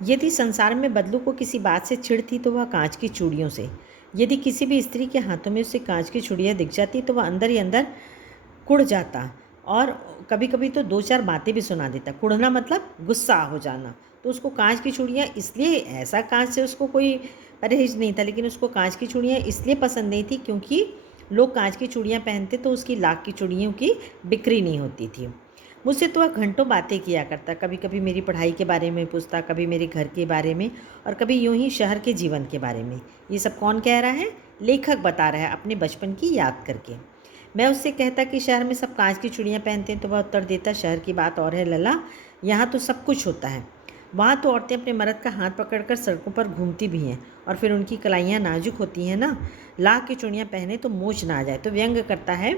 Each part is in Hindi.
यदि संसार में बदलू को किसी बात से चिढ़ थी तो वह कांच की चूड़ियों से। यदि किसी भी स्त्री के हाथों में उसे कांच की चूड़ियाँ दिख जाती तो वह अंदर ही अंदर कुढ़ जाता और कभी कभी तो दो चार बातें भी सुना देता। कुढ़ना मतलब गुस्सा हो जाना। तो उसको कांच की चूड़ियाँ इसलिए, ऐसा कांच से उसको कोई परहेज नहीं था, लेकिन उसको कांच की चूड़ियाँ इसलिए पसंद नहीं थी क्योंकि लोग कांच की चूड़ियाँ पहनते तो उसकी लाख की चूड़ियों की बिक्री नहीं होती थी। मुझसे तो वह घंटों बातें किया करता। कभी कभी मेरी पढ़ाई के बारे में पूछता, कभी मेरे घर के बारे में, और कभी यूं ही शहर के जीवन के बारे में। ये सब कौन कह रहा है? लेखक बता रहा है अपने बचपन की याद करके। मैं उससे कहता कि शहर में सब कांच की चूड़ियाँ पहनते हैं तो वह उत्तर देता, शहर की बात और है लला, यहाँ तो सब कुछ होता है। वहाँ तो औरतें अपने मर्द का हाथ पकड़कर सड़कों पर घूमती भी हैं, और फिर उनकी कलाइयाँ नाजुक होती हैं ना, लाख की चूड़ियाँ पहने तो मोच ना आ जाए। तो व्यंग करता है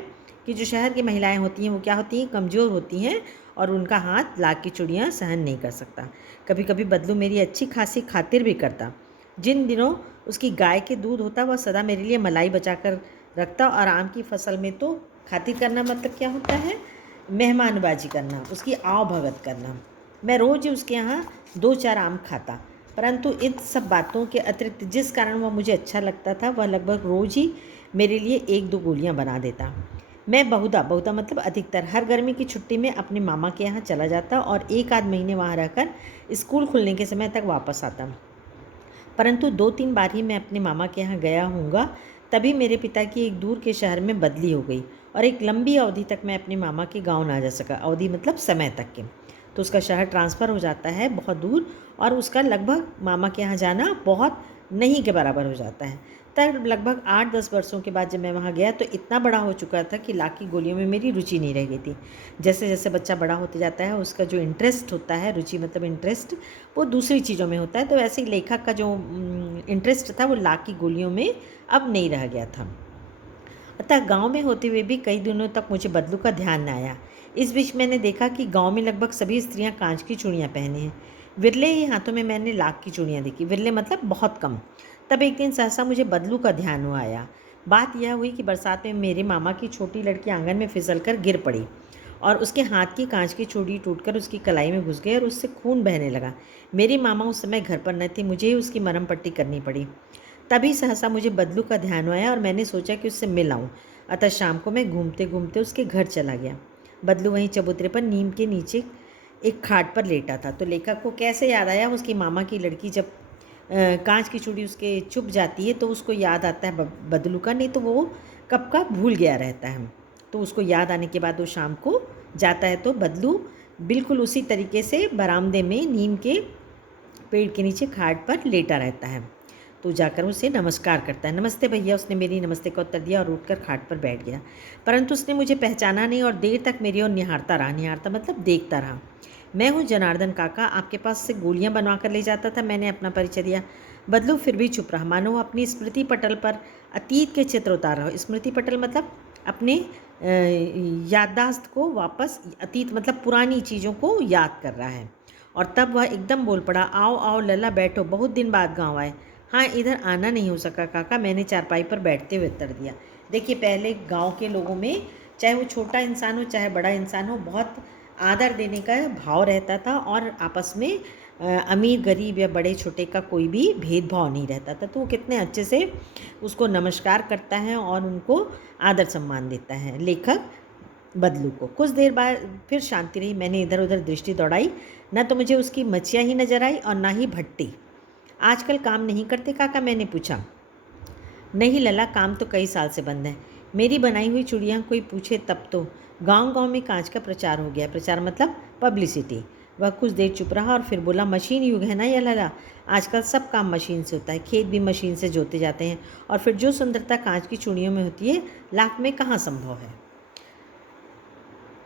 कि जो शहर की महिलाएं होती हैं वो क्या होती हैं, कमज़ोर होती हैं, और उनका हाथ लाख की चूड़ियाँ सहन नहीं कर सकता। कभी कभी बदलू मेरी अच्छी खासी खातिर भी करता। जिन दिनों उसकी गाय के दूध होता वह सदा मेरे लिए मलाई बचा कर रखता। और आम की फसल में तो खातिर करना मतलब क्या होता है? मेहमानबाजी करना, उसकी आव भगत करना। मैं रोज़ उसके यहाँ दो चार आम खाता, परंतु इन सब बातों के अतिरिक्त जिस कारण वह मुझे अच्छा लगता था वह लगभग रोज़ ही मेरे लिए एक दो गोलियाँ बना देता। मैं बहुधा बहुधा मतलब अधिकतर हर गर्मी की छुट्टी में अपने मामा के यहाँ चला जाता और एक आध महीने वहाँ रहकर स्कूल खुलने के समय तक वापस आता। परंतु दो तीन बार ही मैं अपने मामा के यहाँ गया हूँगा। तभी मेरे पिता की एक दूर के शहर में बदली हो गई और एक लंबी अवधि तक मैं अपने मामा के गांव ना जा सका। अवधि मतलब समय तक के। तो उसका शहर ट्रांसफ़र हो जाता है बहुत दूर, और उसका लगभग मामा के यहाँ जाना बहुत नहीं के बराबर हो जाता है। तब लगभग 8-10 वर्षों के बाद जब मैं वहाँ गया तो इतना बड़ा हो चुका था कि लाख की गोलियों में मेरी रुचि नहीं रह गई थी। जैसे जैसे बच्चा बड़ा होते जाता है उसका जो इंटरेस्ट होता है, रुचि मतलब इंटरेस्ट, वो दूसरी चीज़ों में होता है। तो ऐसे ही लेखक का जो इंटरेस्ट था वो लाख की गोलियों में अब नहीं रह गया था। अतः गांव में होते हुए भी कई दिनों तक मुझे बदलू का ध्यान न आया। इस बीच मैंने देखा कि गांव में लगभग सभी स्त्रियां कांच की चूड़ियां पहने हैं। विरले ही हाथों में मैंने लाख की चूड़ियां देखी। विरले मतलब बहुत कम। तब एक दिन सहसा मुझे बदलू का ध्यान हुआ आया। बात यह हुई कि बरसात में मेरे मामा की छोटी लड़की आंगन में फिसल कर गिर पड़ी और उसके हाथ की कांच की चूड़ी टूटकर उसकी कलाई में घुस गई और उससे खून बहने लगा। मेरी मामा उस समय घर पर न थी, मुझे ही उसकी मरहम पट्टी करनी पड़ी। तभी सहसा मुझे बदलू का ध्यान आया और मैंने सोचा कि उससे मिल आऊँ। अतः शाम को मैं घूमते घूमते उसके घर चला गया। बदलू वहीं चबूतरे पर नीम के नीचे एक खाट पर लेटा था। तो लेखक को कैसे याद आया, उसकी मामा की लड़की जब कांच की चूड़ी उसके चुभ जाती है तो उसको याद आता है बदलू का, नहीं तो वो कब का भूल गया रहता है। तो उसको याद आने के बाद वो शाम को जाता है तो बदलू बिल्कुल उसी तरीके से बरामदे में नीम के पेड़ के नीचे खाट पर लेटा रहता है। तो जाकर उसे नमस्कार करता है। नमस्ते भैया, उसने मेरी नमस्ते का उत्तर दिया और उठकर खाट पर बैठ गया। परंतु उसने मुझे पहचाना नहीं और देर तक मेरी ओर निहारता रहा। निहारता मतलब देखता रहा। मैं हूँ जनार्दन काका, आपके पास से गोलियां बनवा कर ले जाता था। मैंने अपना परिचय दिया। बदलू फिर भी चुप रहा, मानो अपनी स्मृति पटल पर अतीत के चित्र उतार रहा हो। स्मृति पटल मतलब अपने याददाश्त को वापस, अतीत मतलब पुरानी चीज़ों को याद कर रहा है। और तब वह एकदम बोल पड़ा, आओ आओ लला बैठो, बहुत दिन बाद गाँव आए। हाँ, इधर आना नहीं हो सका काका, मैंने चारपाई पर बैठते हुए उत्तर दिया। देखिए, पहले गांव के लोगों में चाहे वो छोटा इंसान हो चाहे बड़ा इंसान हो, बहुत आदर देने का भाव रहता था और आपस में अमीर गरीब या बड़े छोटे का कोई भी भेदभाव नहीं रहता था। तो वो कितने अच्छे से उसको नमस्कार करता है और उनको आदर सम्मान देता है लेखक बदलू को। कुछ देर बाद फिर शांति रही। मैंने इधर उधर दृष्टि दौड़ाई, न तो मुझे उसकी मच्छियाँ ही नजर आई और ना ही भट्टी। आजकल काम नहीं करते काका, मैंने पूछा। नहीं लला, काम तो कई साल से बंद है। मेरी बनाई हुई चूड़ियाँ कोई पूछे तब तो। गांव गांव में कांच का प्रचार हो गया। प्रचार मतलब पब्लिसिटी। वह कुछ देर चुप रहा और फिर बोला, मशीन युग है ना या लला, आजकल सब काम मशीन से होता है। खेत भी मशीन से जोते जाते हैं और फिर जो सुंदरता कांच की चूड़ियों में होती है लाख में कहाँ संभव है।